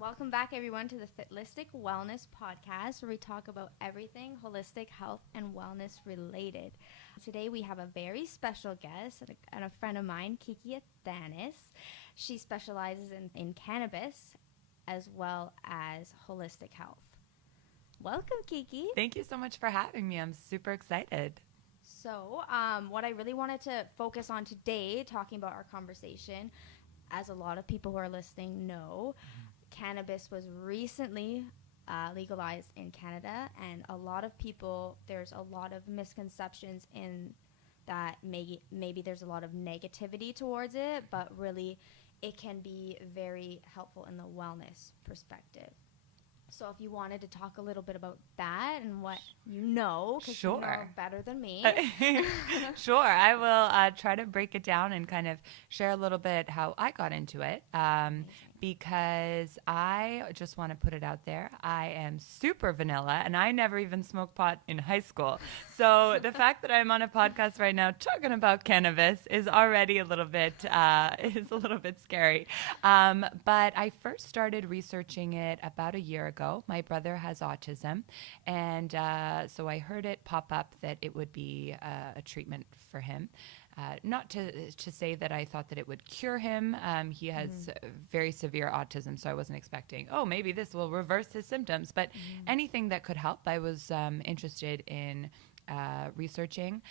Welcome back, everyone, to the Fitlistic Wellness Podcast, where we talk about everything holistic health and wellness related. Today, we have a very special guest and a friend of mine, Kiki Athanassoulias. She specializes in cannabis as well as holistic health. Welcome, Kiki. Thank you so much for having me. I'm super excited. So, what I really wanted to focus on today, talking about our conversation, as a lot of people who are listening know, cannabis was recently legalized in Canada, and a lot of people, there's a lot of misconceptions in that maybe there's a lot of negativity towards it, but really it can be very helpful in the wellness perspective. So if you wanted to talk a little bit about that and what you know, because you know better than me. Sure. I will try to break it down and kind of share a little bit how I got into it. Because I just want to put it out there, I am super vanilla, and I never even smoked pot in high school. So the fact that I'm on a podcast right now talking about cannabis is already a little bit scary. But I first started researching it about a year ago. My brother has autism, and so I heard it pop up that it would be a treatment for him. Not to say that I thought that it would cure him. He has very severe autism, so I wasn't expecting, maybe this will reverse his symptoms. But anything that could help, I was interested in researching.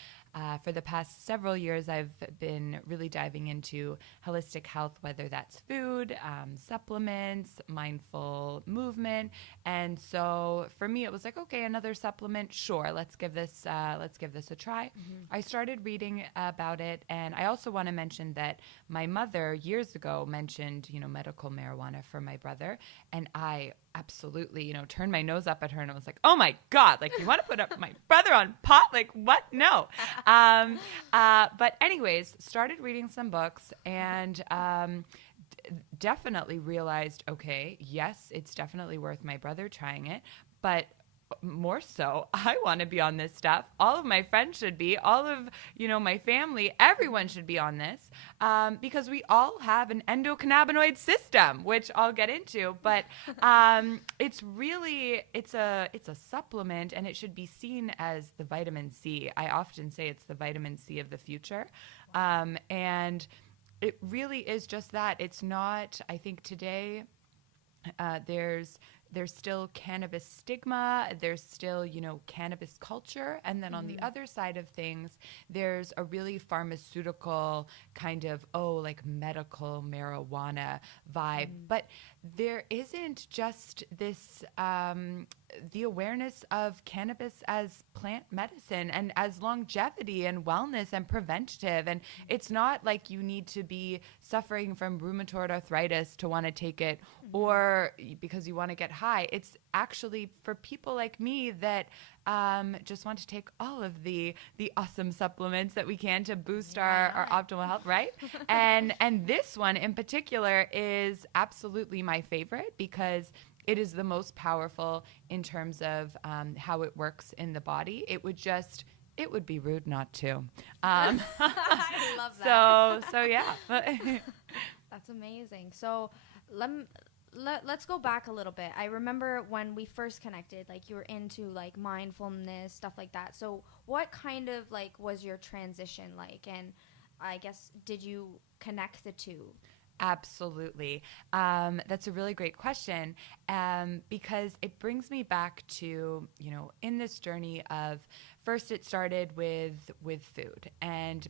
For the past several years, I've been really diving into holistic health, whether that's food, supplements, mindful movement. And so for me, it was like, okay, another supplement. Sure. Let's give this a try. I started reading about it. And I also want to mention that my mother years ago mentioned, medical marijuana for my brother. And I absolutely, turned my nose up at her and I was like, oh my God, like you want to put up my brother on pot? Like what? No. But anyways, started reading some books and definitely realized, okay, yes, it's definitely worth my brother trying it, but more so, I want to be on this stuff. All of my friends should be, all of, my family, everyone should be on this because we all have an endocannabinoid system, which I'll get into, but it's a supplement and it should be seen as the vitamin C. I often say it's the vitamin C of the future. And it really is just that. It's not, I think today, there's still cannabis stigma, there's still, cannabis culture. And then on the other side of things, there's a really pharmaceutical kind of, like medical marijuana vibe. But there isn't just this, the awareness of cannabis as plant medicine and as longevity and wellness and preventative. And it's not like you need to be suffering from rheumatoid arthritis to want to take it or because you want to get high. It's actually for people like me that just want to take all of the awesome supplements that we can to boost our optimal health, right? And this one in particular is absolutely my favorite because it is the most powerful in terms of how it works in the body. It would be rude not to. I love that. So yeah. That's amazing. So let's go back a little bit. I remember when we first connected, like you were into like mindfulness, stuff like that. So what kind of like was your transition like? And I guess, did you connect the two? Absolutely. That's a really great question because it brings me back to, in this journey of first it started with food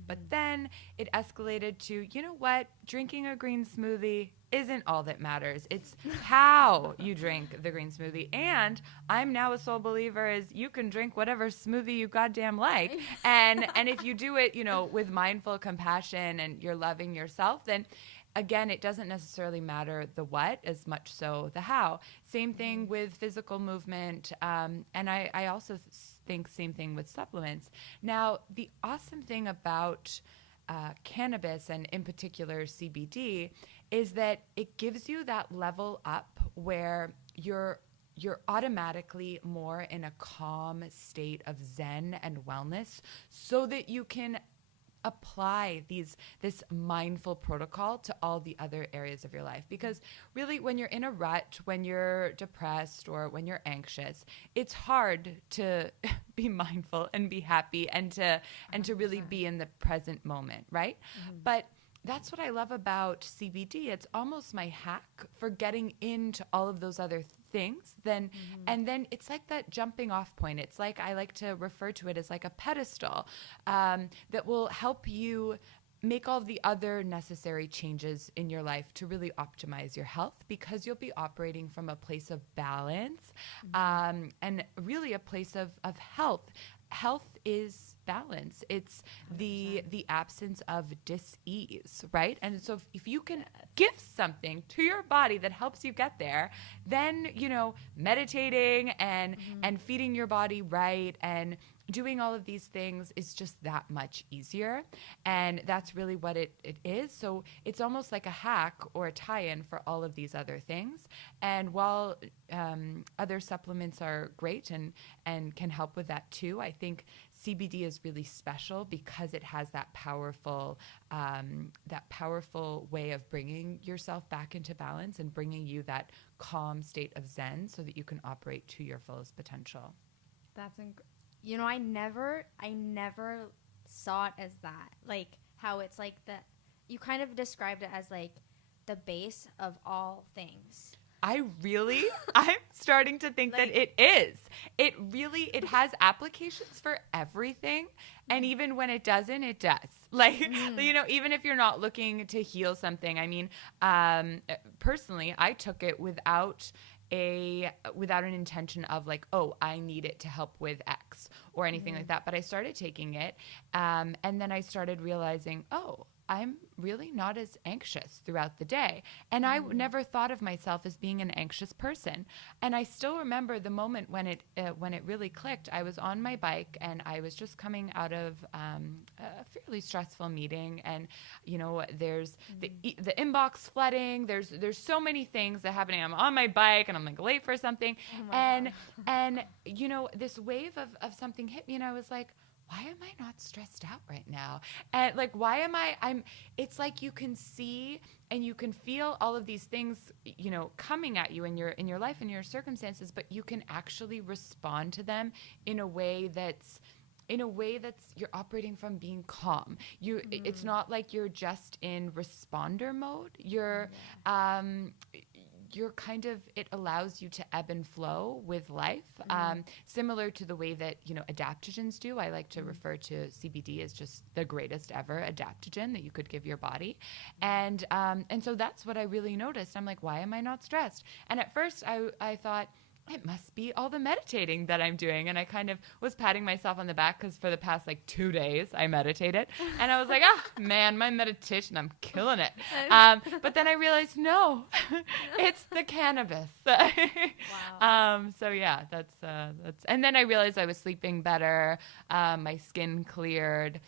but then it escalated to, drinking a green smoothie isn't all that matters. It's how you drink the green smoothie. And I'm now a sole believer is you can drink whatever smoothie you goddamn like. And if you do it, with mindful compassion and you're loving yourself, then again, it doesn't necessarily matter the what as much so the how. Same thing with physical movement. And I also think same thing with supplements. Now, the awesome thing about cannabis and in particular CBD is that it gives you that level up where you're automatically more in a calm state of zen and wellness so that you can apply this mindful protocol to all the other areas of your life. Because really, when you're in a rut, when you're depressed or when you're anxious, it's hard to be mindful and be happy and to really be in the present moment, right? But that's what I love about CBD. It's almost my hack for getting into all of those other things. And then it's like that jumping off point. It's like, I like to refer to it as like a pedestal that will help you make all the other necessary changes in your life to really optimize your health, because you'll be operating from a place of balance and really a place of health. Health is balance. It's 100%. the absence of dis-ease, right? And so if you can give something to your body that helps you get there, then, meditating and feeding your body right and doing all of these things is just that much easier. And that's really what it is. So it's almost like a hack or a tie-in for all of these other things. And while other supplements are great and can help with that too, I think CBD is really special because it has that powerful way of bringing yourself back into balance and bringing you that calm state of Zen so that you can operate to your fullest potential. That's I never saw it as that. Like how it's like you kind of described it as like the base of all things. I'm starting to think that it is. It has applications for everything. And even when it doesn't, it does. Like, even if you're not looking to heal something, I mean, personally, I took it without an intention of like, oh, I need it to help with X or anything like that. But I started taking it. And then I started realizing, oh, I'm really not as anxious throughout the day. And I never thought of myself as being an anxious person. And I still remember the moment when it really clicked. I was on my bike and I was just coming out of a fairly stressful meeting. And, there's the inbox flooding. There's so many things that are happening. I'm on my bike and I'm like late for something. And this wave of something hit me and I was like, why am I not stressed out right now? And like, why am it's like you can see and you can feel all of these things, coming at you in your life and your circumstances, but you can actually respond to them in a way that's you're operating from being calm. It's not like you're just in responder mode. You're kind of, it allows you to ebb and flow with life, similar to the way that, adaptogens do. I like to refer to CBD as just the greatest ever adaptogen that you could give your body. And so that's what I really noticed. I'm like, why am I not stressed? And at first I thought, it must be all the meditating that I'm doing. And I kind of was patting myself on the back because for the past 2 days I meditated. And I was like, man, my meditation, I'm killing it. But then I realized, no, it's the cannabis. Wow. So yeah, that's, and then I realized I was sleeping better. My skin cleared.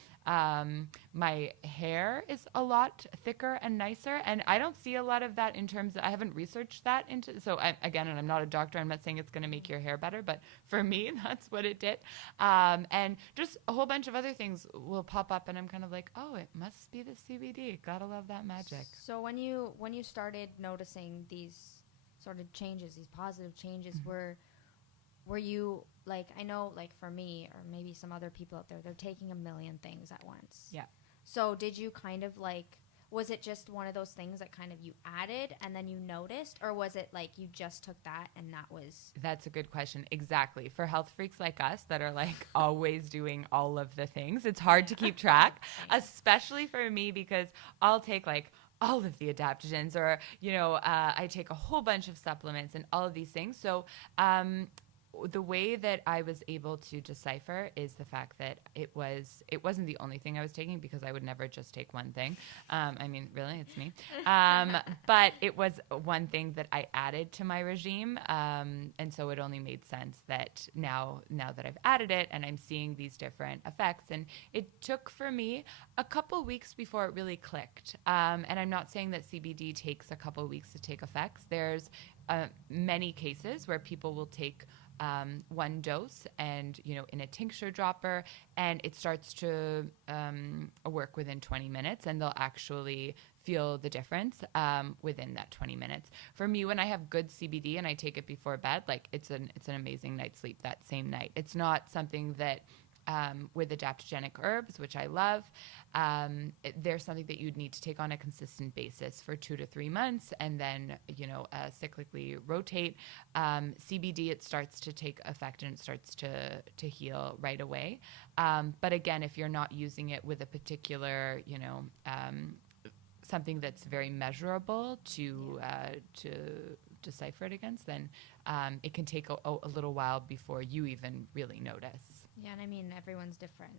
My hair is a lot thicker and nicer, and I don't see a lot of that in terms of, I haven't researched that and I'm not a doctor. I'm not saying it's going to make your hair better, but for me, that's what it did. And just a whole bunch of other things will pop up and I'm kind of like, oh, it must be the CBD. Gotta love that magic. So when you started noticing these sort of changes, these positive changes, were you like, I know like for me or maybe some other people out there, they're taking a million things at once. Yeah. So did you kind of like, was it just one of those things that kind of you added and then you noticed, or was it like you just took that and that was? That's a good question. Exactly. For health freaks like us that are like always doing all of the things, it's hard to keep track, especially for me because I'll take like all of the adaptogens or, I take a whole bunch of supplements and all of these things. So, the way that I was able to decipher is the fact that it wasn't the only thing I was taking because I would never just take one thing. I mean, really, it's me. But it was one thing that I added to my regime. And so it only made sense that now that I've added it and I'm seeing these different effects, and it took for me a couple weeks before it really clicked. And I'm not saying that CBD takes a couple weeks to take effects. There's many cases where people will take one dose and, in a tincture dropper, and it starts to work within 20 minutes, and they'll actually feel the difference within that 20 minutes. For me, when I have good CBD and I take it before bed, like it's an amazing night's sleep that same night. It's not something that with adaptogenic herbs, which I love, there's something that you'd need to take on a consistent basis for 2 to 3 months, and then cyclically rotate. CBD, it starts to take effect and it starts to heal right away. But again, if you're not using it with a particular something that's very measurable to decipher it against, then it can take a little while before you even really notice. Yeah, and I mean, everyone's different.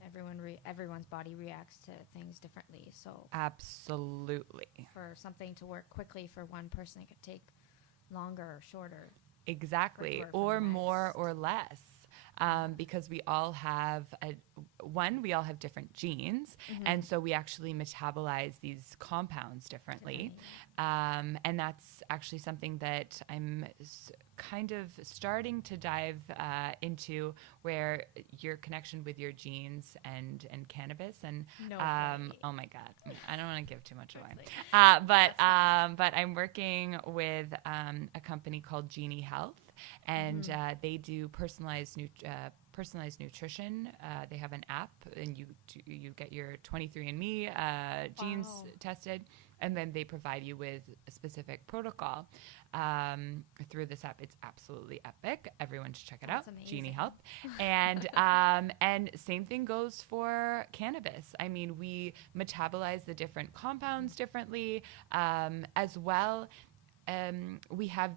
Everyone's body reacts to things differently. So absolutely, for something to work quickly for one person, it could take longer or shorter. Exactly, or more or less. Because we all have different genes, and so we actually metabolize these compounds differently. And that's actually something that I'm kind of starting to dive into, where your connection with your genes and cannabis and oh my God, I don't want to give too much away. But I'm working with a company called Genie Health. And they do personalized nutrition. They have an app, and you get your 23andMe genes tested, and then they provide you with a specific protocol through this app. It's absolutely epic. Everyone should check it out. Amazing. Genie Health. And same thing goes for cannabis. I mean, we metabolize the different compounds differently as well. We have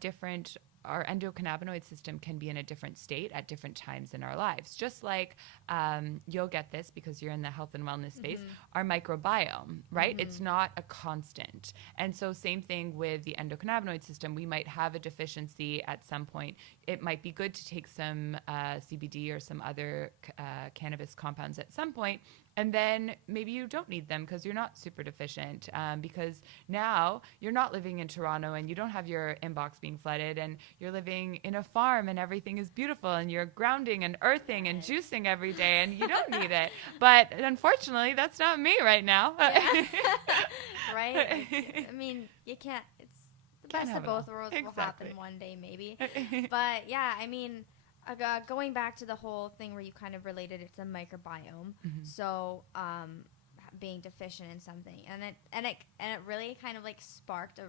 our endocannabinoid system can be in a different state at different times in our lives. Just like you'll get this because you're in the health and wellness space, our microbiome, right? It's not a constant. And so same thing with the endocannabinoid system. We might have a deficiency at some point. It might be good to take some CBD or some other cannabis compounds at some point. And then maybe you don't need them because you're not super deficient, because now you're not living in Toronto and you don't have your inbox being flooded, and you're living in a farm and everything is beautiful and you're grounding and earthing and juicing every day and you don't need it. But unfortunately, that's not me right now. Yeah. Right? I mean, you can't. It's the best of both worlds will happen one day maybe. But yeah, I mean, going back to the whole thing where you kind of related it to the microbiome, so being deficient in something, and it really kind of like sparked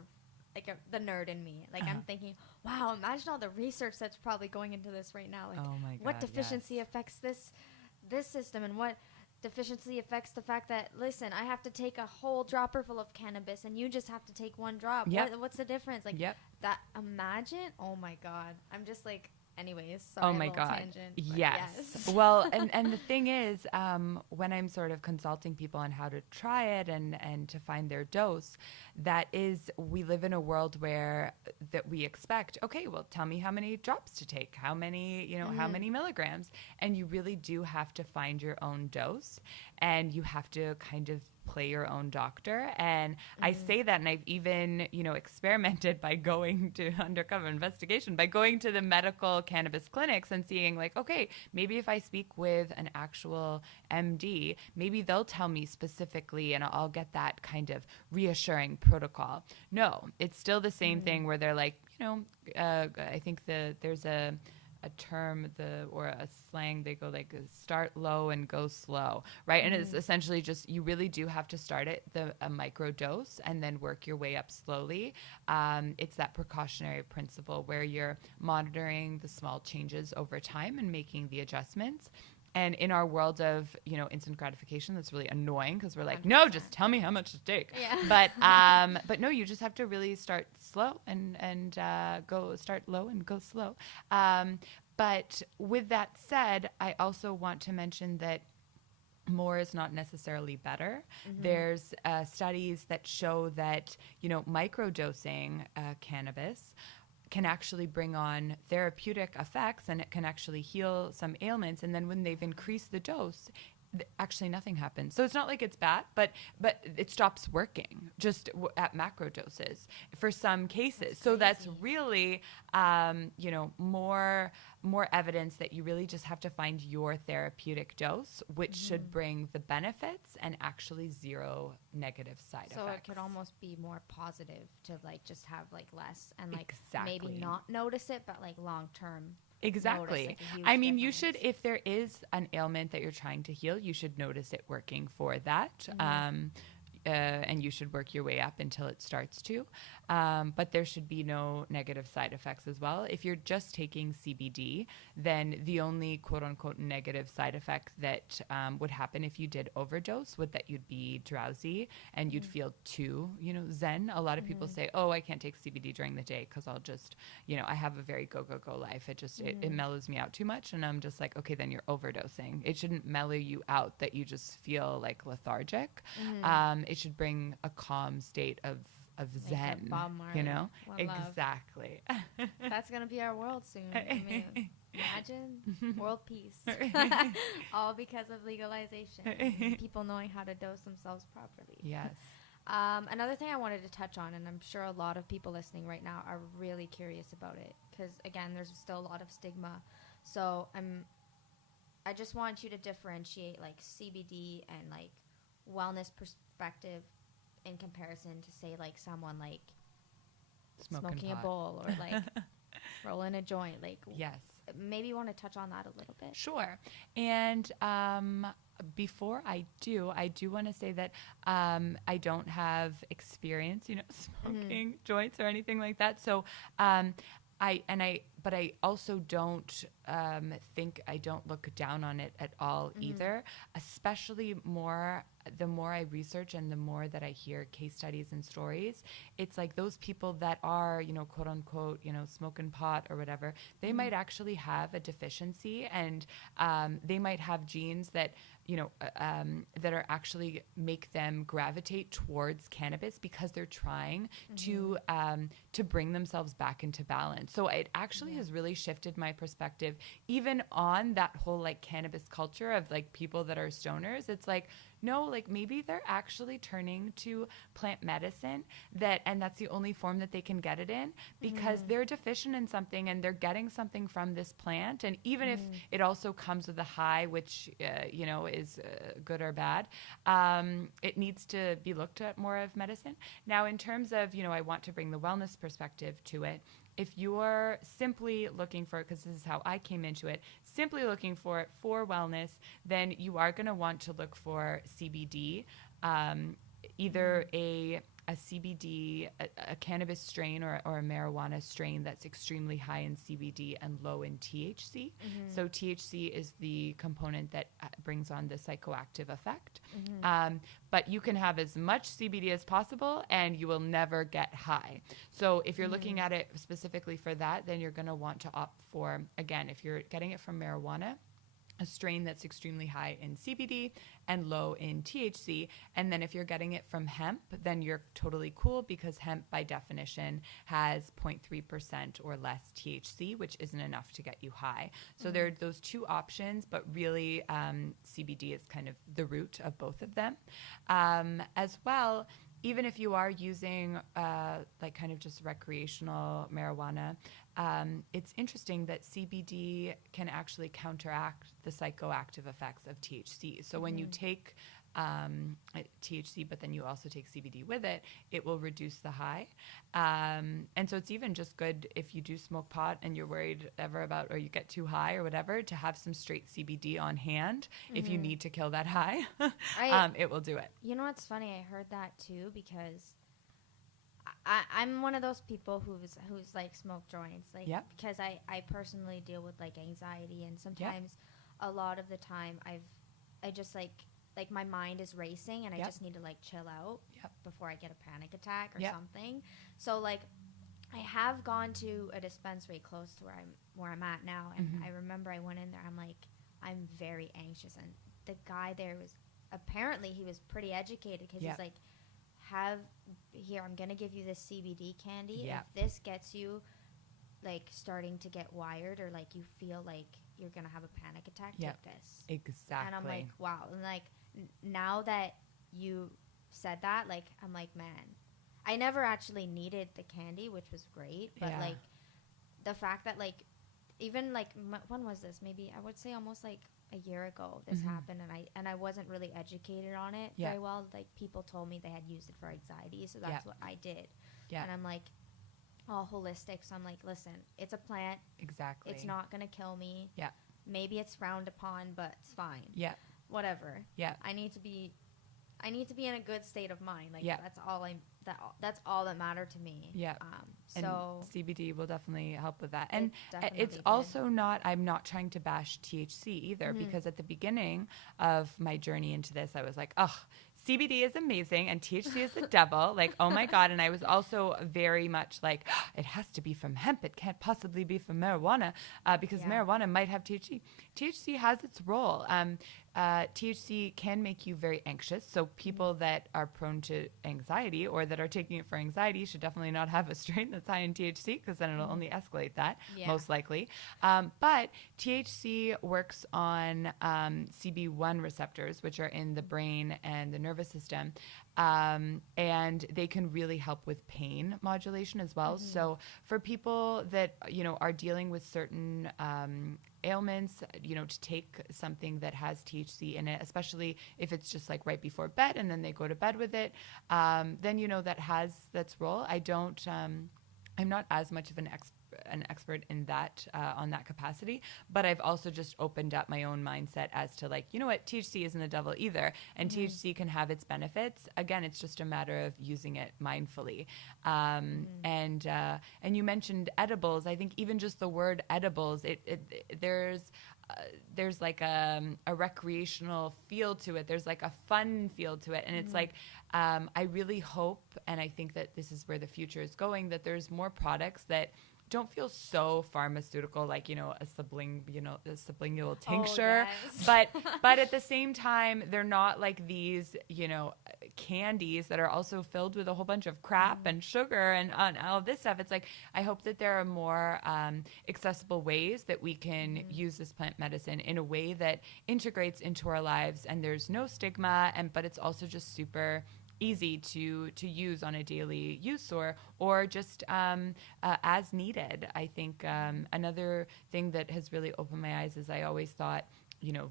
the nerd in me. Like I'm thinking, wow, imagine all the research that's probably going into this right now. Like, oh my God, what deficiency affects this system, and what deficiency affects the fact that, listen, I have to take a whole dropper full of cannabis, and you just have to take one drop. What's the difference? Like that. Imagine. Oh my God, I'm just like. Anyways, sorry, oh my God. Tangent, yes. Well, and the thing is, when I'm sort of consulting people on how to try it and to find their dose, we live in a world where that we expect, okay, well, tell me how many drops to take, how many milligrams, and you really do have to find your own dose, and you have to kind of play your own doctor. And I say that, and I've even, experimented by going to undercover investigation, by going to the medical cannabis clinics and seeing like, okay, maybe if I speak with an actual MD, maybe they'll tell me specifically and I'll get that kind of reassuring protocol. No, it's still the same thing where they're like, I think there's a term or a slang, they go like start low and go slow, right? And it's essentially just, you really do have to start at a micro dose and then work your way up slowly. It's that precautionary principle where you're monitoring the small changes over time and making the adjustments. And in our world of, instant gratification, that's really annoying because we're like, 100%. No, just tell me how much to take. Yeah. But no, you just have to really start slow and start low and go slow. But with that said, I also want to mention that more is not necessarily better. There's studies that show that, microdosing cannabis can actually bring on therapeutic effects, and it can actually heal some ailments. And then when they've increased the dose, actually nothing happens. So it's not like it's bad, but it stops working just at macro doses for some cases. So that's really, more evidence that you really just have to find your therapeutic dose, which should bring the benefits and actually zero negative side effects. So it could almost be more positive to like just have like less and like maybe not notice it, but like long term. Exactly. I mean, you should, if there is an ailment that you're trying to heal, you should notice it working for that. And you should work your way up until it starts to. But there should be no negative side effects as well. If you're just taking CBD, then the only quote unquote negative side effect that would happen if you did overdose would that you'd be drowsy and you'd feel too, zen. A lot of people say, oh, I can't take CBD during the day because I'll just, I have a very go life. It just, it mellows me out too much. And I'm just like, okay, then you're overdosing. It shouldn't mellow you out that you just feel like lethargic. It should bring a calm state of zen, Well, exactly. That's gonna be our world soon. I mean, imagine world peace, all because of legalization, and people knowing how to dose themselves properly. Yes. Another thing I wanted to touch on, and I'm sure a lot of people listening right now are really curious about it, because again, there's still a lot of stigma. So I just want you to differentiate like CBD and like wellness perspective in comparison to say like someone like smoking a bowl or like rolling a joint. Like, yes, maybe you want to touch on that a little bit. Sure. And before I do want to say that I don't have experience, smoking joints or anything like that. So but I also don't I don't look down on it at all either, especially the more I research and the more that I hear case studies and stories. It's like those people that are, quote unquote, smoking pot or whatever, they might actually have a deficiency, and they might have genes that, that are actually make them gravitate towards cannabis because they're trying to bring themselves back into balance. So it actually has really shifted my perspective, even on that whole like cannabis culture of like people that are stoners. It's like, no, like maybe they're actually turning to plant medicine and that's the only form that they can get it in, because they're deficient in something and they're getting something from this plant. And even if it also comes with a high, which, is good or bad, it needs to be looked at more of medicine. Now, in terms of, I want to bring the wellness perspective to it. If you're simply looking for, because this is how I came into it, simply looking for it for wellness, then you are going to want to look for CBD, either a CBD, a cannabis strain or a marijuana strain that's extremely high in CBD and low in THC. So THC is the component that brings on the psychoactive effect. But you can have as much CBD as possible and you will never get high. So if you're looking at it specifically for that, then you're going to want to opt for, again, if you're getting it from marijuana, a strain that's extremely high in CBD and low in THC. And then if you're getting it from hemp, then you're totally cool, because hemp by definition has 0.3% or less THC, which isn't enough to get you high. So there are those two options, but really CBD is kind of the root of both of them. As well, even if you are using like kind of just recreational marijuana, it's interesting that CBD can actually counteract the psychoactive effects of THC. So when you take THC, but then you also take CBD with it, it will reduce the high. And so it's even just good if you do smoke pot and you're worried ever about, or you get too high or whatever, to have some straight CBD on hand if you need to kill that high. It will do it. You know what's funny? I heard that too, because I'm one of those people who's like smoke joints, like because I personally deal with like anxiety, and sometimes a lot of the time I just like my mind is racing and I just need to like chill out before I get a panic attack or something. So like I have gone to a dispensary close to where I'm at now, and I remember I went in there. I'm very anxious, and the guy there he was pretty educated, because he's like, I'm gonna give you this CBD candy. If this gets you like starting to get wired, or like you feel like you're going to have a panic attack. Yep. Take this. Exactly. And I'm like, wow. And like, now that you said that, like, I'm like, man, I never actually needed the candy, which was great. But like the fact that like, even like, when was this? Maybe I would say almost like a year ago this happened, and I wasn't really educated on it very well. Like, people told me they had used it for anxiety, so that's what I did. And I'm like, all holistic. So I'm like, listen, it's a plant. Exactly. It's not going to kill me. Yeah. Maybe it's frowned upon, but it's fine. Yeah. Whatever. Yeah. I need to be in a good state of mind. Like, that's all that mattered to me. Yeah. So and CBD will definitely help with that. And it's did. also not, I'm not trying to bash THC either, because at the beginning of my journey into this, I was like, oh, CBD is amazing and THC is the devil. Like, oh my God. And I was also very much like, it has to be from hemp. It can't possibly be from marijuana, because marijuana might have THC. THC has its role. THC can make you very anxious. So people that are prone to anxiety or that are taking it for anxiety should definitely not have a strain that's high in THC, because then it'll only escalate that, most likely. But THC works on CB1 receptors, which are in the brain and the nervous system. And they can really help with pain modulation as well. So for people that, are dealing with certain ailments, to take something that has THC in it, especially if it's just like right before bed and then they go to bed with it, then, that has that's role. I'm not as much of an expert in that, on that capacity, but I've also just opened up my own mindset as to like, you know what, THC isn't the devil either. And THC can have its benefits. Again, it's just a matter of using it mindfully. And you mentioned edibles. I think even just the word edibles, there's like a recreational feel to it. There's like a fun feel to it. And it's like, I really hope, and I think that this is where the future is going, that there's more products that don't feel so pharmaceutical, like, a sublingual tincture, but at the same time, they're not like these, candies that are also filled with a whole bunch of crap and sugar and all of this stuff. It's like, I hope that there are more accessible ways that we can use this plant medicine in a way that integrates into our lives, and there's no stigma, but it's also just super easy to use on a daily use or just as needed. I think another thing that has really opened my eyes is I always thought,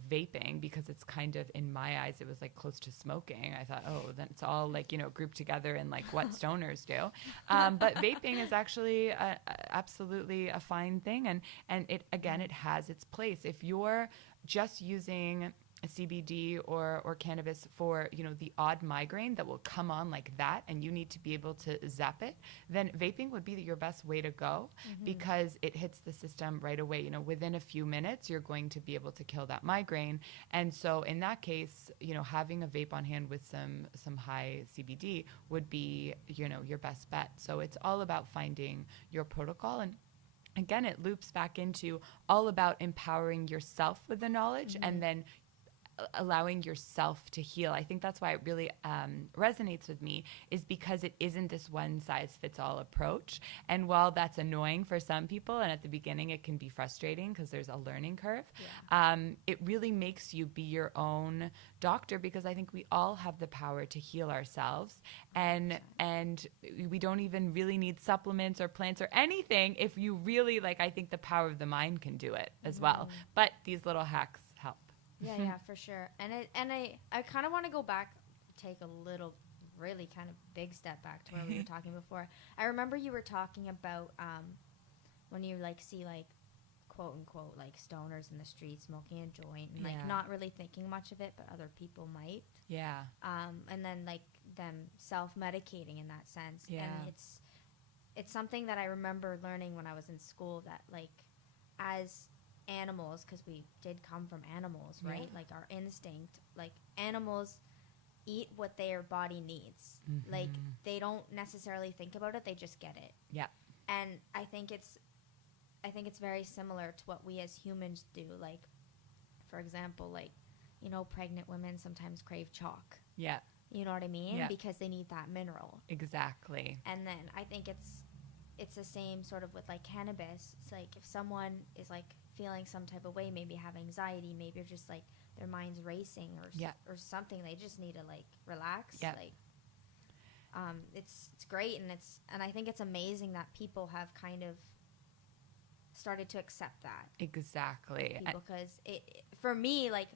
vaping, because it's kind of, in my eyes, it was like close to smoking. I thought, oh, then it's all like, grouped together in like what stoners do. But vaping is actually absolutely a fine thing. And it, again, it has its place. If you're just using CBD or cannabis for, the odd migraine that will come on like that, and you need to be able to zap it, then vaping would be your best way to go, because it hits the system right away. Within a few minutes, you're going to be able to kill that migraine. And so in that case, having a vape on hand with some high CBD would be, your best bet. So it's all about finding your protocol. And again, it loops back into all about empowering yourself with the knowledge and then allowing yourself to heal. I think that's why it really resonates with me, is because it isn't this one size fits all approach. And while that's annoying for some people, and at the beginning it can be frustrating because there's a learning curve, it really makes you be your own doctor, because I think we all have the power to heal ourselves, and we don't even really need supplements or plants or anything. If you really, like, I think the power of the mind can do it as well. But these little hacks help. Yeah, for sure. And I kind of want to go back, take a little, really kind of big step back to where we were talking before. I remember you were talking about when you like see like quote unquote like stoners in the street smoking a joint and like not really thinking much of it, but other people might. Yeah. And then like them self-medicating in that sense. Yeah. And it's something that I remember learning when I was in school, that like as animals, because we did come from animals, right? Like our instinct, like animals eat what their body needs. Like they don't necessarily think about it, they just get it. Yeah. And I think it's very similar to what we as humans do. Like, for example, like, pregnant women sometimes crave chalk. Yeah. You know what I mean? Yeah. Because they need that mineral. Exactly. And then I think it's the same sort of with like cannabis. It's like if someone is like feeling some type of way, maybe have anxiety, maybe just like their mind's racing or something. They just need to like relax. Like, it's great, and I think it's amazing that people have kind of started to accept that. Exactly. Because for me, like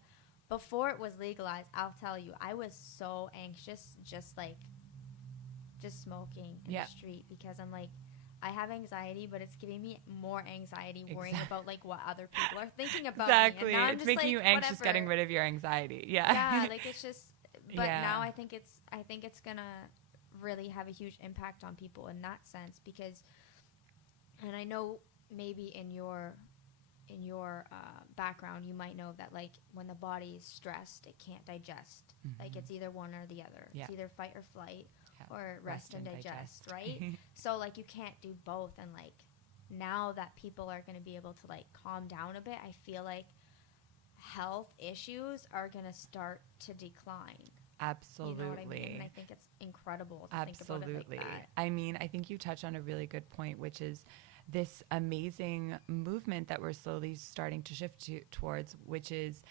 before it was legalized, I'll tell you, I was so anxious, just smoking in the street, because I'm like, I have anxiety, but it's giving me more anxiety worrying about like what other people are thinking about me. Exactly. It's making like, you anxious, whatever. Getting rid of your anxiety. Yeah, like it's just, but now I think it's gonna really have a huge impact on people in that sense, because, and I know maybe in your background, you might know that like when the body is stressed, it can't digest. Like it's either one or the other. It's either fight or flight or rest and digest, right? So like you can't do both. And like now that people are going to be able to like calm down a bit, I feel like health issues are going to start to decline. Absolutely. You know what I mean? And I think it's incredible to think about it like that. I mean, I think you touch on a really good point, which is this amazing movement that we're slowly starting to shift towards, which is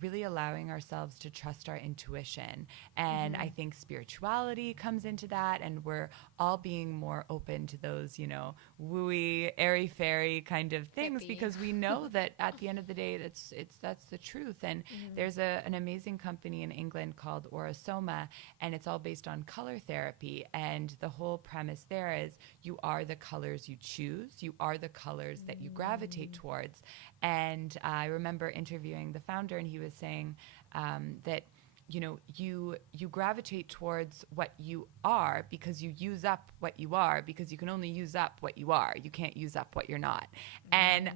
really allowing ourselves to trust our intuition. And I think spirituality comes into that, and we're all being more open to those, you know, wooey, airy-fairy kind of things, because we know that at the end of the day, that's the truth. And there's an amazing company in England called Orosoma, and it's all based on color therapy. And the whole premise there is you are the colors you choose. You are the colors that you gravitate towards. And I remember interviewing the founder, and he was saying that, you know, you gravitate towards what you are because you use up what you are, because you can only use up what you are. You can't use up what you're not. And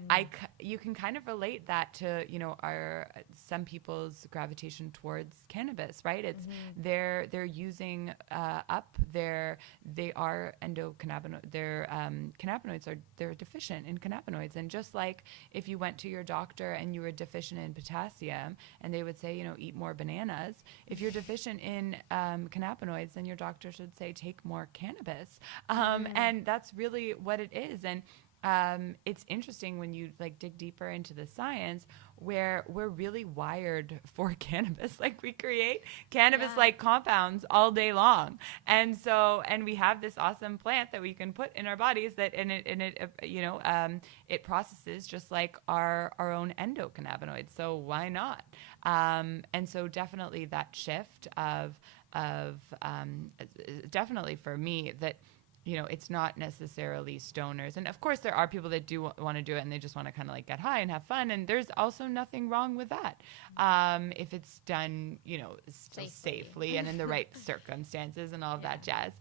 you can kind of relate that to, you know, some people's gravitation towards cannabis, right? It's they're using up they are endocannabinoid. Their cannabinoids they're deficient in cannabinoids. And just like if you went to your doctor and you were deficient in potassium, and they would say, you know, eat more bananas. If you're deficient in cannabinoids, then your doctor should say take more cannabis. And that's really what it is. And it's interesting when you like dig deeper into the science, where we're really wired for cannabis. Like we create cannabis-like compounds all day long. And we have this awesome plant that we can put in our bodies it processes just like our own endocannabinoids. So why not? And so definitely that shift of definitely for me that, you know, it's not necessarily stoners. And of course there are people that do want to do it, and they just want to kind of like get high and have fun. And there's also nothing wrong with that. If it's done, you know, still safely and in the right circumstances and all of that jazz.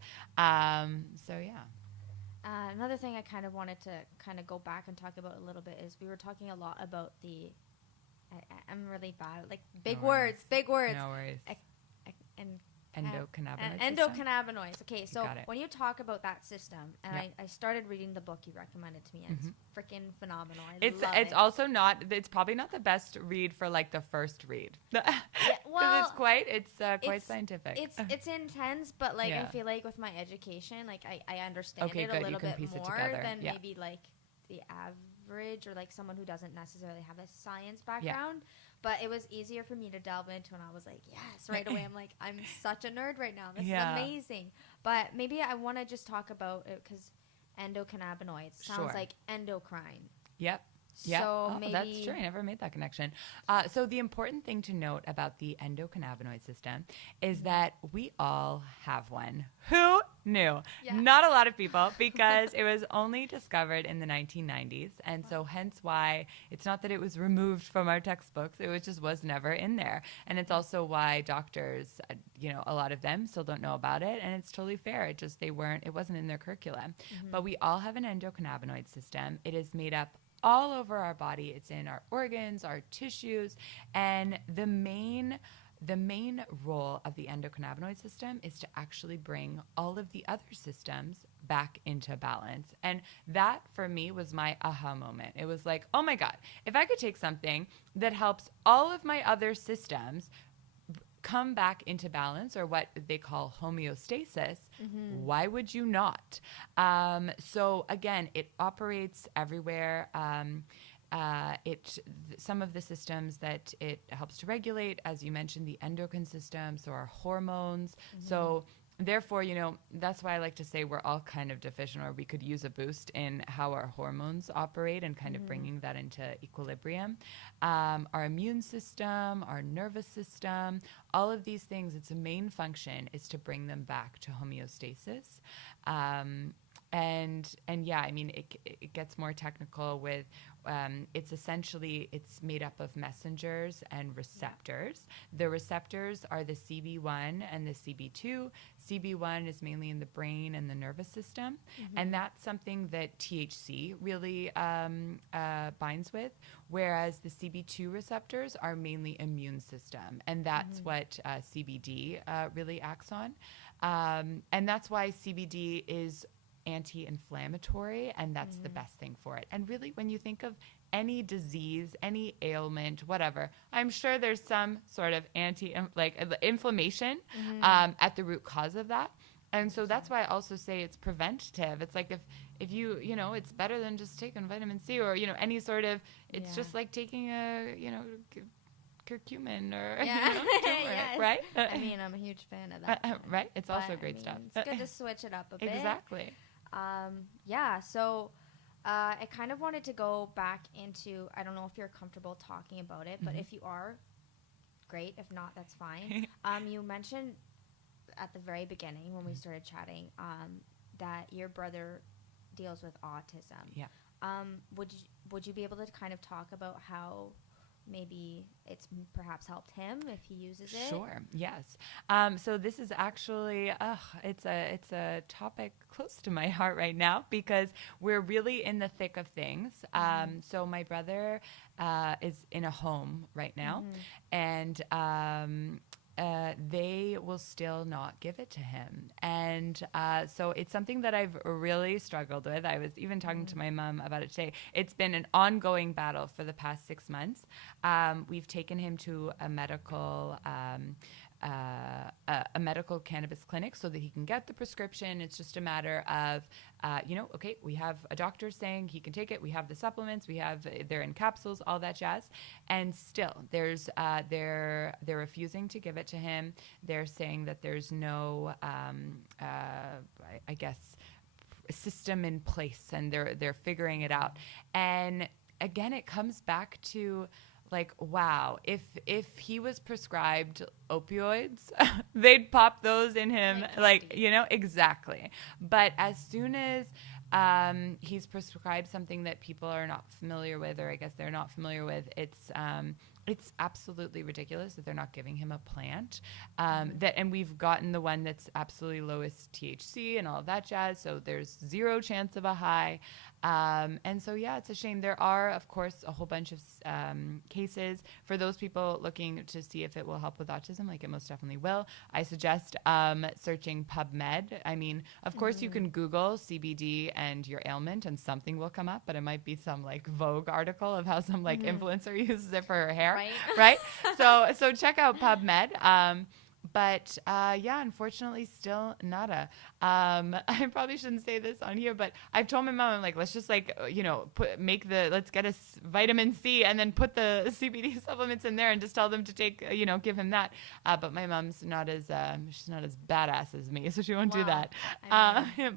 Another thing I kind of wanted to kind of go back and talk about a little bit is we were talking a lot about I'm really bad. Like big words. No worries. Endocannabinoids. Okay, so when you talk about that system, and I started reading the book you recommended to me, and it's freaking phenomenal. It's also not. It's probably not the best read for like the first read. Because it's quite scientific. It's intense, but like I feel like with my education, like I understand it a little bit more than maybe like the average or like someone who doesn't necessarily have a science background. But it was easier for me to delve into, and I was like, yes, right away. I'm like, I'm such a nerd right now. This is amazing. But maybe I want to just talk about it because endocannabinoids sounds like endocrine. Yep. So that's true. I never made that connection. So the important thing to note about the endocannabinoid system is that we all have one. Who knew? Yeah. Not a lot of people, because it was only discovered in the 1990s. And so hence why it's not that it was removed from our textbooks. It was never in there. And it's also why doctors, you know, a lot of them still don't know about it. And it's totally fair. It wasn't in their curriculum. But we all have an endocannabinoid system. It is made up all over our body. It's in our organs, our tissues, and the main role of the endocannabinoid system is to actually bring all of the other systems back into balance. And that for me was my aha moment. It was like, oh my God, if I could take something that helps all of my other systems come back into balance, or what they call homeostasis, why would you not? So again, it operates everywhere. some of the systems that it helps to regulate, as you mentioned, the endocrine system, so our hormones. So therefore, that's why I like to say we're all kind of deficient, or we could use a boost in how our hormones operate and kind of bringing that into equilibrium. Our immune system, our nervous system, all of these things, its main function is to bring them back to homeostasis. And yeah, I mean, it gets more technical with, it's made up of messengers and receptors. The receptors are the CB1 and the CB2. CB1 is mainly in the brain and the nervous system. And that's something that THC really binds with, whereas the CB2 receptors are mainly immune system. And that's what CBD really acts on. And that's why CBD is anti-inflammatory, and that's the best thing for it. And really, when you think of any disease, any ailment, whatever, I'm sure there's some sort of inflammation at the root cause of that. And so that's why I also say it's preventative. It's like if you, it's better than just taking vitamin C or, any sort of, it's just like taking a, curcumin or turmeric, right? I mean, I'm a huge fan of that. Right? It's also great stuff. It's good to switch it up a bit. Exactly. So I kind of wanted to go back into, I don't know if you're comfortable talking about it, but if you are, great. If not, that's fine. You mentioned at the very beginning when we started chatting that your brother deals with autism. Yeah. Would you be able to kind of talk about how maybe it's perhaps helped him if he uses it? Sure. Yes. So this is actually, it's a topic close to my heart right now because we're really in the thick of things. So my brother is in a home right now, and they will still not give it to him. And so it's something that I've really struggled with. I was even talking to my mom about it today. It's been an ongoing battle for the past 6 months. We've taken him to a medical cannabis clinic so that he can get the prescription. It's just a matter of, okay, we have a doctor saying he can take it. We have the supplements. They're in capsules, all that jazz. And still, they're refusing to give it to him. They're saying that there's no, I guess, system in place, and they're figuring it out. And again, it comes back to, like, wow, if he was prescribed opioids, they'd pop those in him, exactly. But as soon as he's prescribed something that people are not familiar with, or I guess they're not familiar with, it's absolutely ridiculous that they're not giving him a plant. And we've gotten the one that's absolutely lowest THC and all of that jazz, so there's zero chance of a high. And so, yeah, it's a shame. There are, of course, a whole bunch of cases. For those people looking to see if it will help with autism, like it most definitely will, I suggest searching PubMed. I mean, of course, you can Google CBD and your ailment and something will come up, but it might be some like Vogue article of how some like influencer uses it for her hair, right? So check out PubMed. But unfortunately, still nada. I probably shouldn't say this on here, but I've told my mom, I'm like, let's just let's get a vitamin C and then put the CBD supplements in there and just tell them to take, give him that. But my mom's she's not as badass as me, so she won't do that.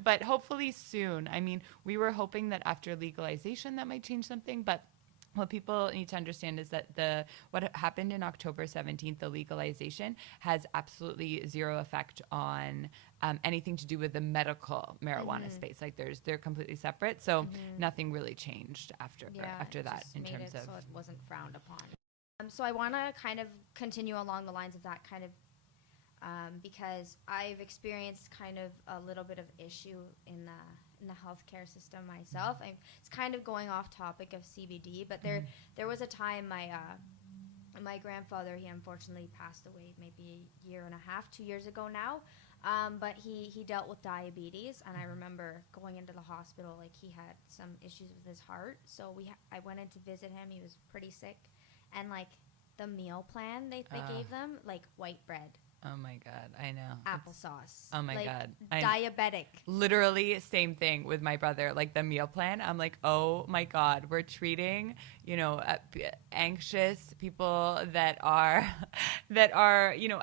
But hopefully soon. I mean, we were hoping that after legalization that might change something, but what people need to understand is that what happened in October 17th, the legalization, has absolutely zero effect on anything to do with the medical marijuana space. Like they're completely separate, so nothing really changed after that in terms of. So it wasn't frowned upon. So I want to kind of continue along the lines of that kind of. Because I've experienced kind of a little bit of issue in the healthcare system myself. It's kind of going off topic of CBD, but there was a time my grandfather, he unfortunately passed away maybe a year and a half, 2 years ago now. But he dealt with diabetes, and I remember going into the hospital, like he had some issues with his heart. So I went in to visit him. He was pretty sick, and like the meal plan they gave them, like white bread Oh my God, I know. Applesauce. Oh my like, God. Diabetic. Literally same thing with my brother, like the meal plan. I'm like, oh my God, we're treating, anxious people that are,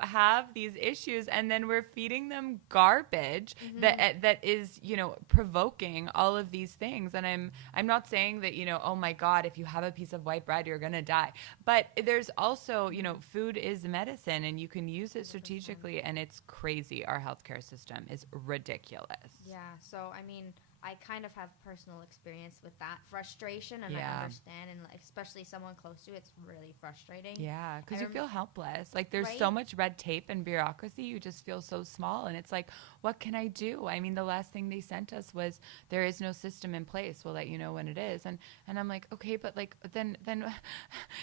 have these issues. And then we're feeding them garbage that is, provoking all of these things. And I'm not saying that, oh my God, if you have a piece of white bread, you're going to die. But there's also, food is medicine and you can use it strategically. And it's crazy. Our healthcare system is ridiculous. Yeah. So, I mean, I kind of have personal experience with that frustration, and I understand, and especially someone close to it's really frustrating. Yeah, because you feel helpless. Like there's so much red tape and bureaucracy. You just feel so small, and it's like, what can I do? I mean, the last thing they sent us was there is no system in place. We'll let you know when it is, and I'm like, okay, but like then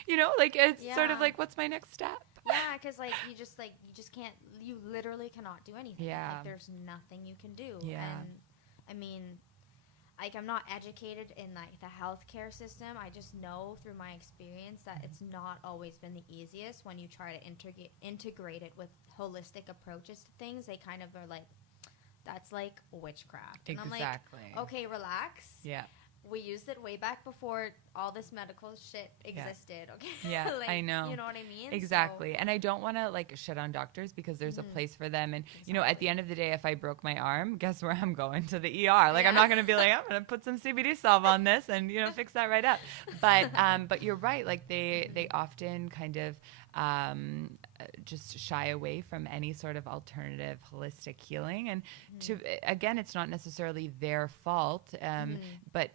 it's sort of like, what's my next step? Yeah, because you just can't. You literally cannot do anything. Yeah, like there's nothing you can do. Yeah, and I mean, I'm not educated in the healthcare system. I just know through my experience that it's not always been the easiest when you try to integrate it with holistic approaches to things. They kind of are like, that's like witchcraft. And exactly. I'm like, okay, relax. Yeah. We used it way back before all this medical shit existed, okay? Yeah, I know. You know what I mean? Exactly. And I don't want to shit on doctors because there's a place for them. And, at the end of the day, if I broke my arm, guess where I'm going? To the ER. I'm not going to be like, I'm going to put some CBD salve on this and, fix that right up. But you're right. They often kind of just shy away from any sort of alternative holistic healing. And again, it's not necessarily their fault, but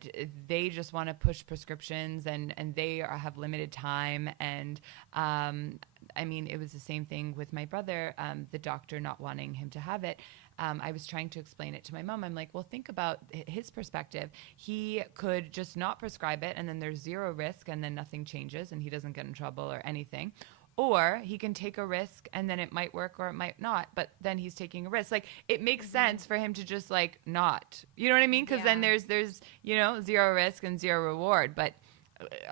they just want to push prescriptions and they have limited time. And I mean, it was the same thing with my brother, the doctor not wanting him to have it. I was trying to explain it to my mom. I'm like, well, think about his perspective. He could just not prescribe it and then there's zero risk and then nothing changes and he doesn't get in trouble or anything. Or he can take a risk and then it might work or it might not, but then he's taking a risk. It makes sense for him to just not, you know what I mean? Because then there's zero risk and zero reward. But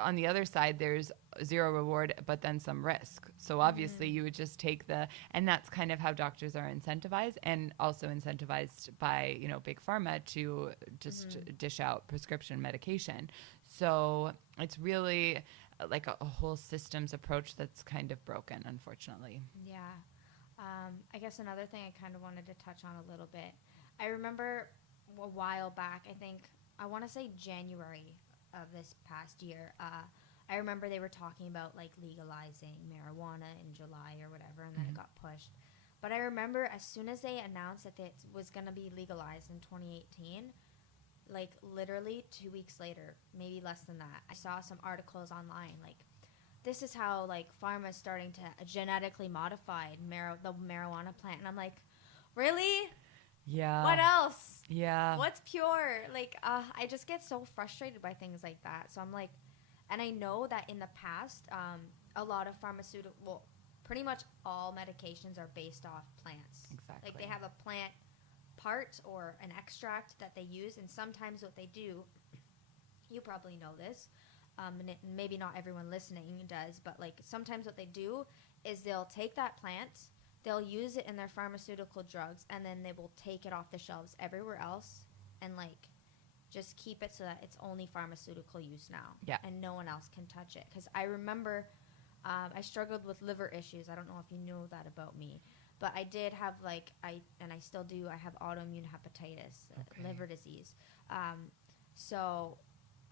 on the other side, there's zero reward, but then some risk. So obviously you would just take and that's kind of how doctors are incentivized and also incentivized by, big pharma to just dish out prescription medication. So it's really like a whole systems approach that's kind of broken, unfortunately. Yeah. I guess another thing I kind of wanted to touch on a little bit. I remember a while back, I want to say January of this past year, I remember they were talking about legalizing marijuana in July or whatever, and then it got pushed. But I remember as soon as they announced that it was going to be legalized in 2018, literally 2 weeks later, maybe less than that, I saw some articles online this is how pharma is starting to genetically modify the marijuana plant, and I'm like, really? Yeah. What else? Yeah. What's pure? I just get so frustrated by things like that. So I'm like, and I know that in the past, a lot of pretty much all medications are based off plants. Exactly. They have a plant part or an extract that they use, and sometimes what they do, you probably know this, and maybe not everyone listening does, but sometimes what they do is they'll take that plant, they'll use it in their pharmaceutical drugs, and then they will take it off the shelves everywhere else and just keep it so that it's only pharmaceutical use now. Yeah. And no one else can touch it. Because I remember I struggled with liver issues. I don't know if you know that about me. But I did have I still do, I have autoimmune hepatitis, liver disease. So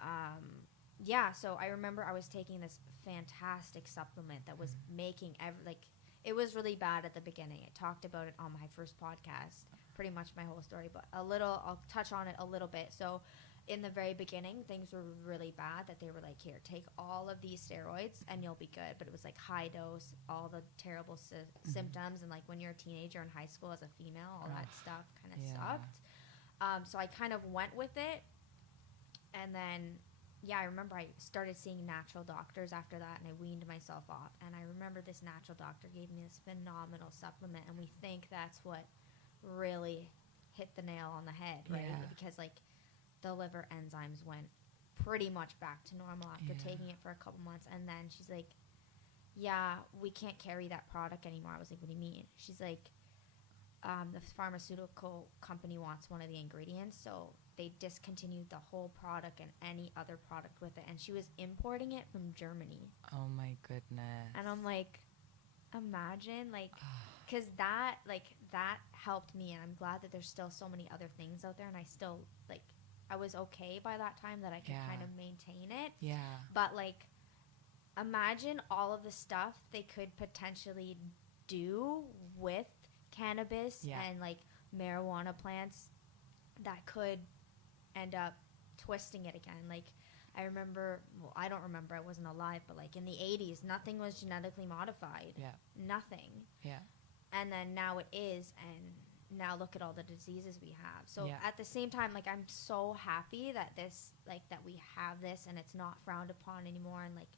I remember I was taking this fantastic supplement that was making it was really bad at the beginning. I talked about it on my first podcast, pretty much my whole story, but I'll touch on it a little bit. So in the very beginning, things were really bad that they were like, here, take all of these steroids and you'll be good. But it was high dose, all the terrible symptoms. And when you're a teenager in high school as a female, all that stuff kind of sucked. So I kind of went with it. And then, I remember I started seeing natural doctors after that, and I weaned myself off. And I remember this natural doctor gave me this phenomenal supplement, and we think that's what really hit the nail on the head, right? Yeah. Because the liver enzymes went pretty much back to normal after taking it for a couple months, and then she's like, yeah, we can't carry that product anymore. I was like, what do you mean? She's like, the pharmaceutical company wants one of the ingredients, so they discontinued the whole product and any other product with it. And she was importing it from Germany. Oh my goodness. And I'm like, imagine, like, because that helped me, and I'm glad that there's still so many other things out there, and I still, like, I was okay by that time that I could kind of maintain it. Yeah. But, like, imagine all of the stuff they could potentially do with cannabis and, like, marijuana plants that could end up twisting it again. Like, I remember, well, I don't remember, I wasn't alive, but, like, in the 80s, nothing was genetically modified. Yeah. Nothing. Yeah. And then now it is, and now look at all the diseases we have. So at the same time, like, I'm so happy that this, like, that we have this and it's not frowned upon anymore. And, like,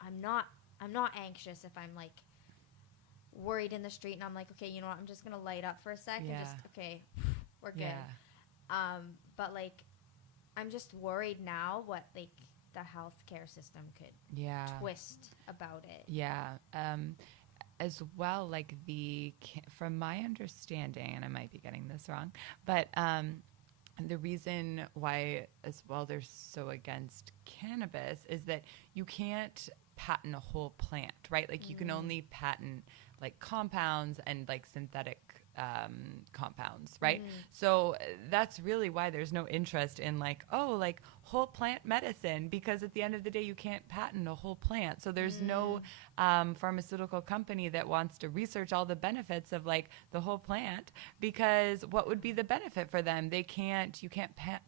I'm not anxious if I'm, like, worried in the street and I'm like, okay, you know what, I'm just going to light up for a sec and just, okay, we're good. But, like, I'm just worried now what, like, the healthcare system could twist about it. Yeah. As well, like, from my understanding, and I might be getting this wrong, but the reason why as well they're so against cannabis is that you can't patent a whole plant, right? Like, you can only patent, like, compounds and, like, synthetic compounds, right? So that's really why there's no interest in, like, like, whole plant medicine, because at the end of the day you can't patent a whole plant. So there's no pharmaceutical company that wants to research all the benefits of, like, the whole plant, because what would be the benefit for them? You can't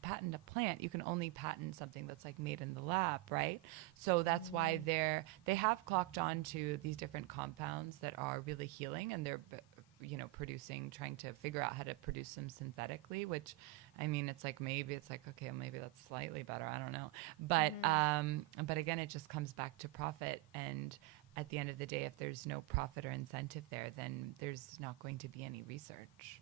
patent a plant. You can only patent something that's, like, made in the lab, right? So that's why they have clocked on to these different compounds that are really healing, and they're trying to figure out how to produce them synthetically, which, I mean, it's like, maybe okay, maybe that's slightly better, I don't know, but again, it just comes back to profit, and at the end of the day, if there's no profit or incentive there, then there's not going to be any research.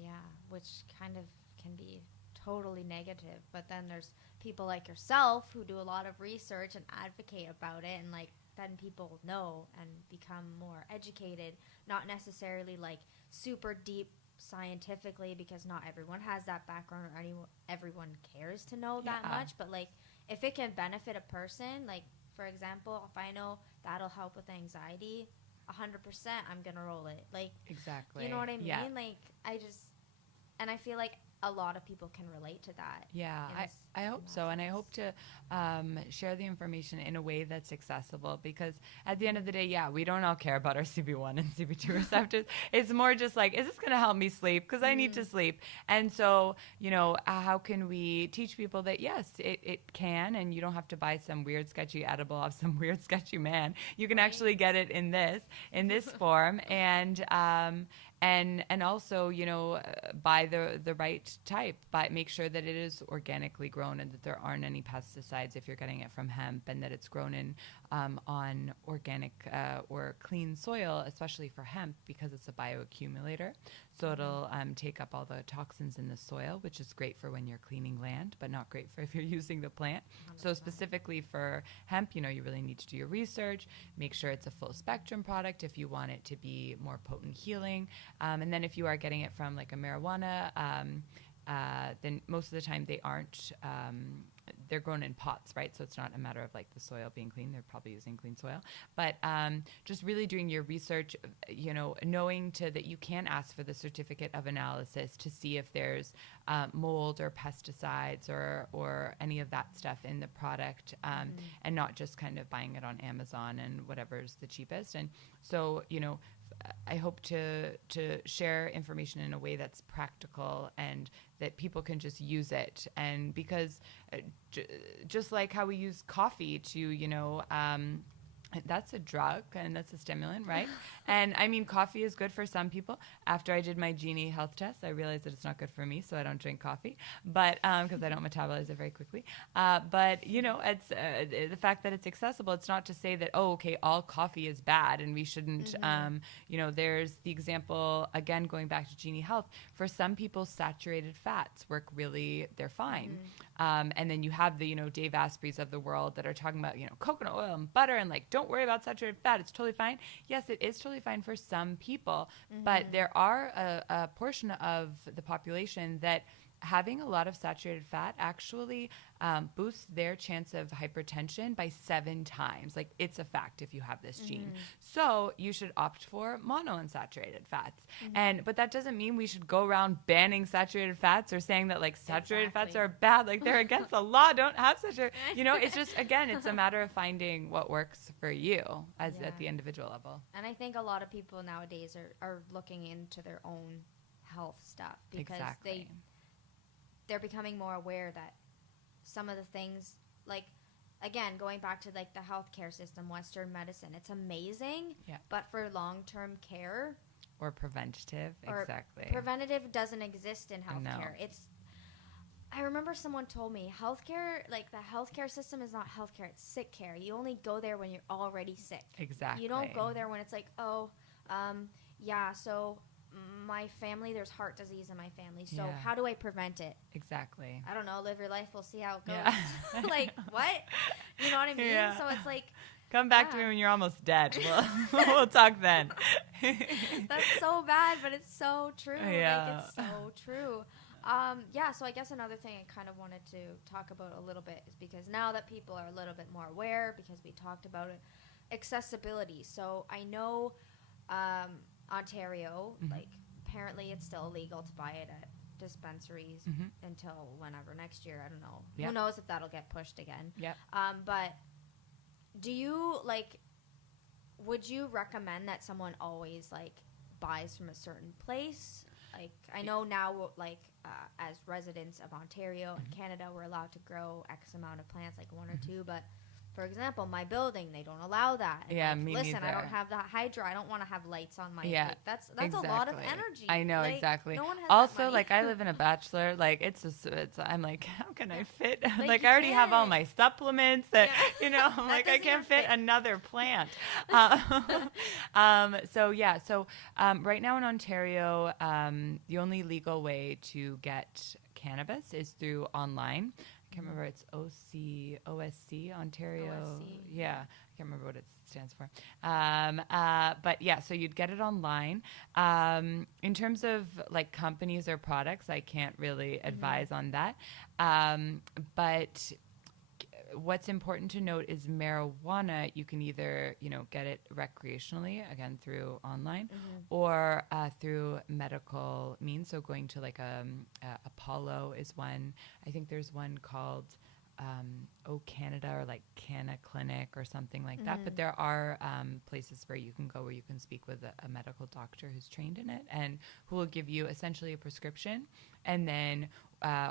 Yeah, which kind of can be totally negative, but then there's people like yourself who do a lot of research and advocate about it, and, like, then people know and become more educated, not necessarily, like, super deep scientifically, because not everyone has that background or everyone cares to know that much, but, like, if it can benefit a person, like, for example, if I know that'll help with anxiety, 100% I'm gonna roll it. Like, exactly, you know what I mean? Yeah. Like, I feel like a lot of people can relate to that. Yeah, I hope so. And I hope to share the information in a way that's accessible, because at the end of the day, we don't all care about our CB1 and CB2 receptors. It's more just like, is this going to help me sleep? Because I need to sleep. And so, how can we teach people that, yes, it can, and you don't have to buy some weird, sketchy edible off some weird, sketchy man. You can actually get it in this form. And also, buy the right type, make sure that it is organically grown and that there aren't any pesticides if you're getting it from hemp, and that it's grown in on organic or clean soil, especially for hemp, because it's a bioaccumulator. So it'll take up all the toxins in the soil, which is great for when you're cleaning land, but not great for if you're using the plant. 100%. So specifically for hemp, you really need to do your research, make sure it's a full spectrum product if you want it to be more potent healing. And then if you are getting it from, like, a marijuana, then most of the time they aren't, they're grown in pots, right? So it's not a matter of, like, the soil being clean. They're probably using clean soil. But just really doing your research, knowing that you can ask for the certificate of analysis to see if there's mold or pesticides or any of that stuff in the product, and not just kind of buying it on Amazon and whatever's the cheapest. And so, I hope to share information in a way that's practical and that people can just use it. And because just like how we use coffee to, that's a drug and that's a stimulant, right? And I mean, coffee is good for some people. After I did my Genie health test, I realized that it's not good for me, so I don't drink coffee, but because I don't metabolize it very quickly. But it's the fact that it's accessible. It's not to say that, all coffee is bad and we shouldn't. There's the example again going back to Genie Health. For some people, saturated fats work really; they're fine. And then you have the, Dave Asprey's of the world that are talking about, coconut oil and butter and like, don't worry about saturated fat. It's totally fine. Yes, it is totally fine for some people, but there are a portion of the population that having a lot of saturated fat actually boosts their chance of hypertension by 7 times. Like, it's a fact if you have this gene. So you should opt for monounsaturated fats. But that doesn't mean we should go around banning saturated fats or saying that like saturated fats are bad. Like, they're against the law. Don't have saturated. It's just, again, it's a matter of finding what works for you at the individual level. And I think a lot of people nowadays are looking into their own health stuff because they're becoming more aware that some of the things, like, again, going back to like the healthcare system, Western medicine, it's amazing, but for long-term care or preventative, preventative doesn't exist in healthcare. I remember someone told me healthcare, like the healthcare system is not healthcare, it's sick care. You only go there when you're already sick. Exactly. You don't go there when it's like, so my family, there's heart disease in my family, so how do I prevent it? Exactly. I don't know, live your life, we'll see how it goes. Like, what? You know what I mean? So it's like, come back to me when you're almost dead. We'll talk then. That's so bad, but it's so true. Like, it's so true. So I guess another thing I kind of wanted to talk about a little bit is because now that people are a little bit more aware, because we talked about it, accessibility. So I know Ontario, like, apparently it's still illegal to buy it at dispensaries until whenever next year. I don't know. Who knows if that'll get pushed again. But do you, like, would you recommend that someone always, like, buys from a certain place? Like, I know now, like, as residents of Ontario and Canada, we're allowed to grow X amount of plants, like 1 or 2, but for example, my building, they don't allow that. And Me listen, neither. I don't have that hydro. I don't want to have lights on my like, that's exactly. a lot of energy. I know, like, exactly. No one has also, that money. like, I live in a bachelor. Like, I'm like, how can I fit? Like, you I already have all can't. my supplements that, I'm like, I can't fit another plant. So right now in Ontario, the only legal way to get cannabis is through online. I can't remember. It's OSC, Ontario. OSC. Yeah. I can't remember what it stands for. So you'd get it online. In terms of like companies or products, I can't really advise on that. But what's important to note is marijuana, you can either, get it recreationally, again, through online, or through medical means. So going to like Apollo is one. I think there's one called Canada or like Canna Clinic or something like that. But there are places where you can go where you can speak with a medical doctor who's trained in it and who will give you essentially a prescription. And then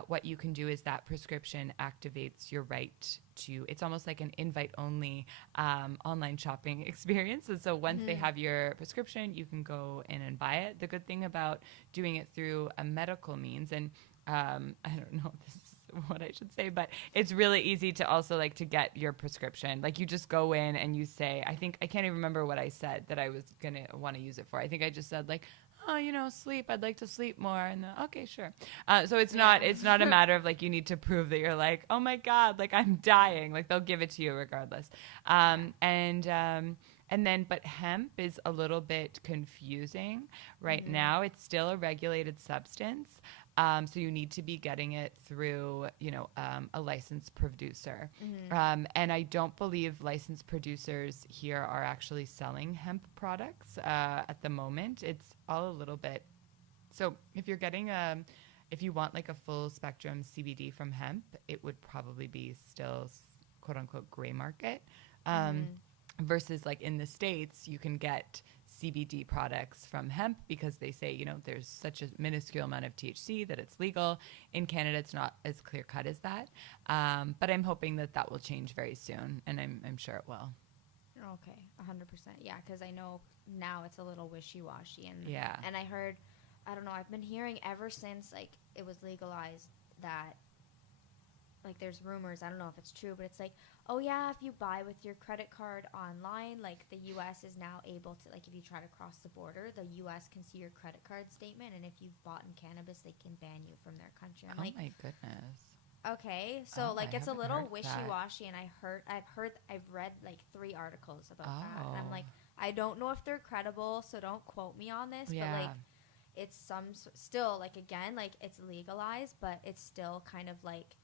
what you can do is that prescription activates your right to, it's almost like an invite-only online shopping experience. And so once they have your prescription, you can go in and buy it. The good thing about doing it through a medical means, and I don't know if this is what I should say, but it's really easy to also like to get your prescription. Like you just go in and you say, I can't even remember what I said that I was going to want to use it for. I think I just said like, sleep. I'd like to sleep more. And okay, sure. So it's not a matter of like, you need to prove that you're like, oh my God, like I'm dying. Like they'll give it to you regardless. But hemp is a little bit confusing right now. It's still a regulated substance. So you need to be getting it through, a licensed producer. And I don't believe licensed producers here are actually selling hemp products at the moment. It's all a little bit. So if you're getting if you want like a full spectrum CBD from hemp, it would probably be still quote unquote gray market. Versus like in the States, you can get CBD products from hemp because they say, there's such a minuscule amount of THC that it's legal. In Canada, it's not as clear cut as that. But I'm hoping that will change very soon, and I'm sure it will. Okay, 100%. Yeah, because I know now it's a little wishy-washy. And I heard, I don't know, I've been hearing ever since, like, it was legalized that, like, there's rumors, I don't know if it's true, but it's like, oh yeah, if you buy with your credit card online, like the U.S. is now able to, like if you try to cross the border, the U.S. can see your credit card statement, and if you've bought in cannabis, they can ban you from their country. I'm my goodness. Okay, so Oh, like I it's a haven't little heard that. wishy-washy, and I've read like 3 articles about that, and I'm Oh. like, I don't know if they're credible, so don't quote me on this, but like it's still like, again, like it's legalized, but it's still kind of like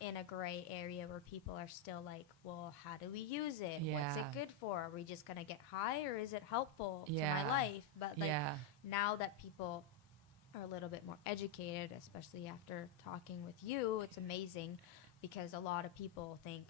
in a gray area where people are still like, well, how do we use it? What's it Yeah. good for? Are we just gonna get high, or is it helpful to Yeah. my life? But like Yeah. now that people are a little bit more educated, especially after talking with you, it's amazing because a lot of people think,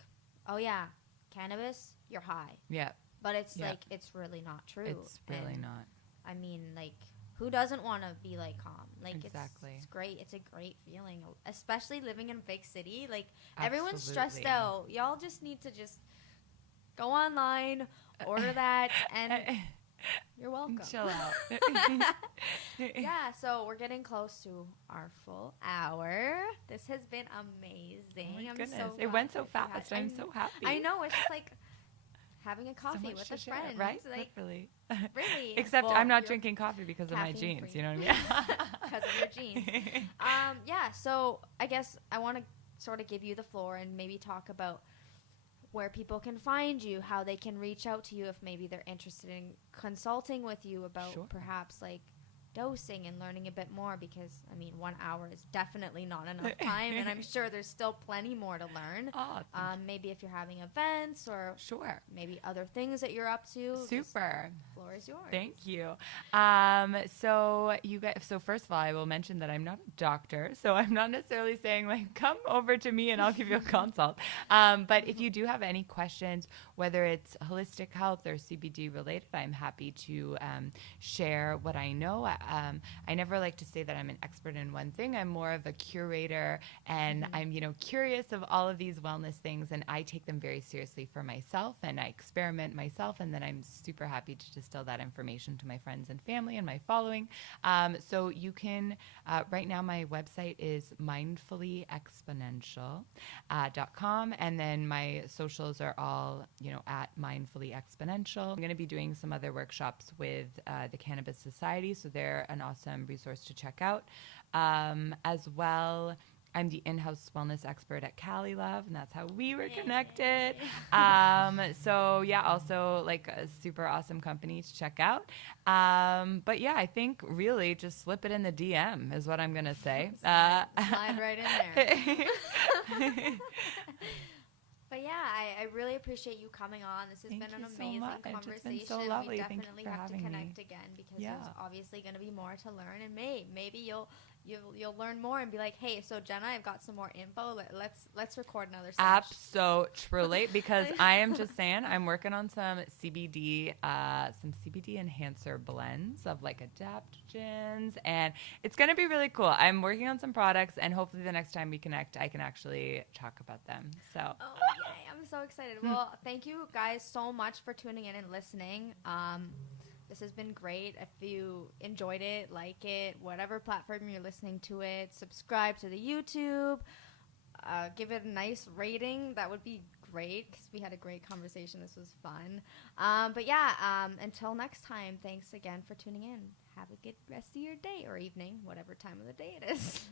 oh yeah, cannabis, you're high. Yeah. But it's Yeah. like, it's really not true. It's really And, not. I mean, like, who doesn't want to be like calm? Like, Exactly. it's great. It's a great feeling, especially living in a big city. Like, everyone's stressed Absolutely. out. Y'all just need to just go online, order that, and you're welcome. Chill out. Yeah, so we're getting close to our full hour. This has been amazing. Oh my I'm goodness. so It glad went so that you fast. had- I'm so happy. I know. It's just like having a So coffee much with to a share, friend. right? Like, Literally. really. Except Well, I'm not you're drinking coffee because of my caffeine jeans. free. You know what I mean? Because of your jeans. Yeah, so I guess I want to sort of give you the floor and maybe talk about where people can find you, how they can reach out to you if maybe they're interested in consulting with you about Sure. perhaps like dosing and learning a bit more, because I mean 1 hour is definitely not enough time, and I'm sure there's still plenty more to learn. Oh, Maybe if you're having events or sure. maybe other things that you're up to. Super. The floor is yours. Thank you. So you guys, so first of all, I will mention that I'm not a doctor, so I'm not necessarily saying like, come over to me and I'll give you a consult. But if you do have any questions, whether it's holistic health or CBD related, I'm happy to share what I know. I never like to say that I'm an expert in one thing. I'm more of a curator, and I'm, curious of all of these wellness things, and I take them very seriously for myself, and I experiment myself, and then I'm super happy to distill that information to my friends and family and my following. So you can, right now my website is mindfullyexponential.com, and then my socials are all, at Mindfully Exponential. I'm going to be doing some other workshops with the Cannabis Society, so they're an awesome resource to check out. As well, I'm the in-house wellness expert at Cali Love, and that's how we were connected. So yeah, also like a super awesome company to check out. But yeah, I think really just slip it in the DM is what I'm going to say. Slide right in there. But yeah, I really appreciate you coming on. This has Thank been an you so amazing much. conversation. It's been so lovely. We Thank you definitely for have to having connect me. again, because Yeah. there's obviously going to be more to learn, and maybe you'll learn more and be like, hey, so Jenna, I've got some more info. Let's record another session. Absolutely, because I am just saying I'm working on some CBD enhancer blends of like adaptogens, and it's going to be really cool. I'm working on some products, and hopefully the next time we connect, I can actually talk about them. So. Oh, yay. I'm so excited. Well, thank you guys so much for tuning in and listening. This has been great. If you enjoyed it, like it, whatever platform you're listening to it, subscribe to the YouTube, give it a nice rating. That would be great, because we had a great conversation. This was fun. But yeah, until next time, thanks again for tuning in. Have a good rest of your day or evening, whatever time of the day it is.